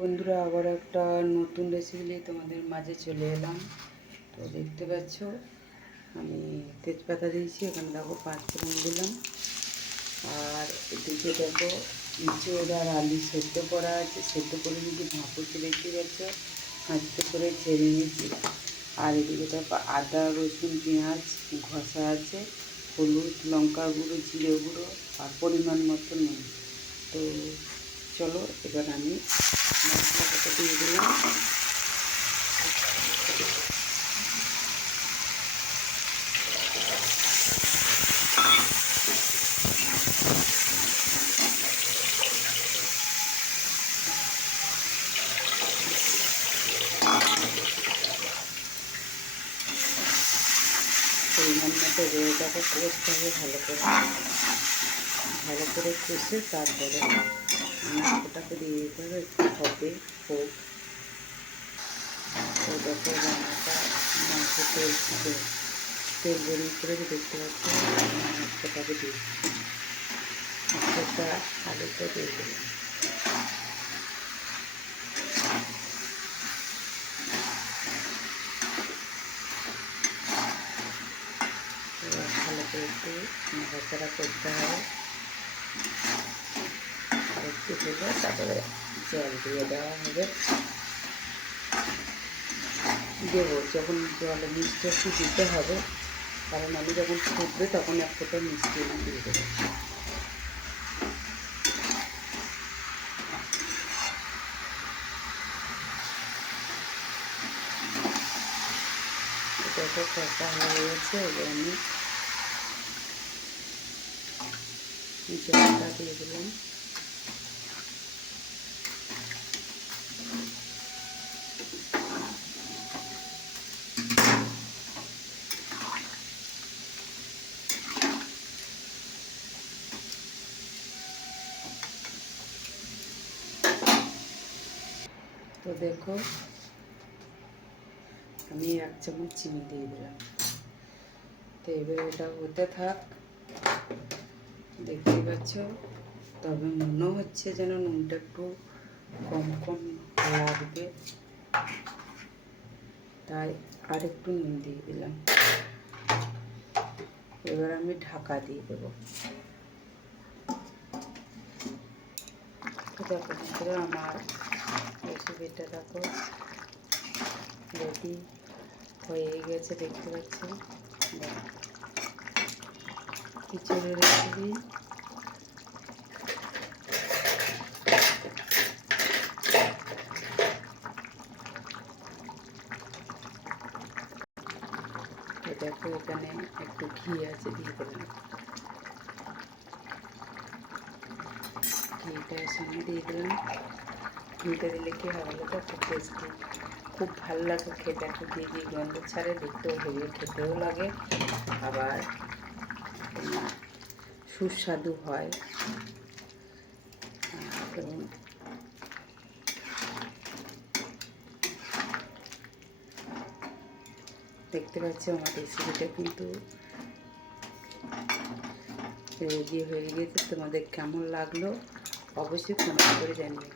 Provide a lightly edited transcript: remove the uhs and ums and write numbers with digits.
বন্ধুরা, আবার একটা নতুন রেসিপি নিয়ে তোমাদের মাঝে চলে এলাম। তো দেখতে পাচ্ছ আমি তেজপাতা দিয়েছি, এখানে দেখো 5 ফোড়ন দিলাম। আর এদিকে দেখো ইঁচড় আর আলু সেদ্ধ করা আছে, সেদ্ধ করে যদি ভাপুতে দেখতে পাচ্ছ হাঁচতে করে ছেড়ে নিয়েছি। আর এদিকে দেখো আদা রসুন পেঁয়াজ ঘষা আছে, হলুদ লঙ্কা গুঁড়ো জিরে গুঁড়ো আর পরিমাণ মতো নুন। তো চলো এবার আমি মশলাটা দিয়ে দিলাম। পরিমাণ মতো রয়েটাকে কষতে হবে ভালো করে কষে তারপরে মাংসটাকে দিয়ে দিতে হবে। একটু হবে হোক। তো দেখো রান্নাটা মাংস তেল বেরিয়ে করে দেখতে পাচ্ছি। মাংসটাকে দিয়ে মাংসটা আলুটা দিয়ে দিলাম। ভালো করে একটু নাড়াচাড়া করতে হবে। আর একটু হলে তারপরে জল দিয়ে দেওয়া হবে। দেবো যখন জলে মিষ্টি একটু দিতে হবে, কারণ আমি যখন ফুটবে তখন এক ফোঁটা মিষ্টি দিয়ে দেবো। এটা তো কষা হয়ে গেছে, এবার আমি জলটা দিয়ে দিলাম। তো দেখো আমি 1 চামচ চিনি দিয়ে দিলাম। তো এবার এটা হতে থাক। দেখতে পাচ্ছ, তবে মনে হচ্ছে যেন নুনটা একটু কম কম লাগবে, তাই আর একটু নুন দিয়ে দিলাম। এবার আমি ঢাকা দিয়ে দেবো। তো দেখো বন্ধুরা, আমার রেসিপিটা দেখো রেডি হয়ে গেছে। দেখতে পাচ্ছ খিচুড়ির রেসিপি। দেখো এখানে একটু ঘি আছে, দিয়ে দিলাম। ঘিটা সঙ্গে দিয়ে দিলাম। ঘিটা দিলে কি হয় বলো তো, খুব টেস্টি, খুব ভালো লাগে খেতে। একটু দিয়ে দিয়ে গন্ধ ছাড়ে, দেখতেও হেভি খেতেও লাগে, আবার সুস্বাদু হয়। এবং দেখতে পাচ্ছি আমার রেসিপিটা কিন্তু রেডি হয়ে গেছে। তোমাদের কেমন লাগলো অবশ্যই কমেন্ট করে জানিও।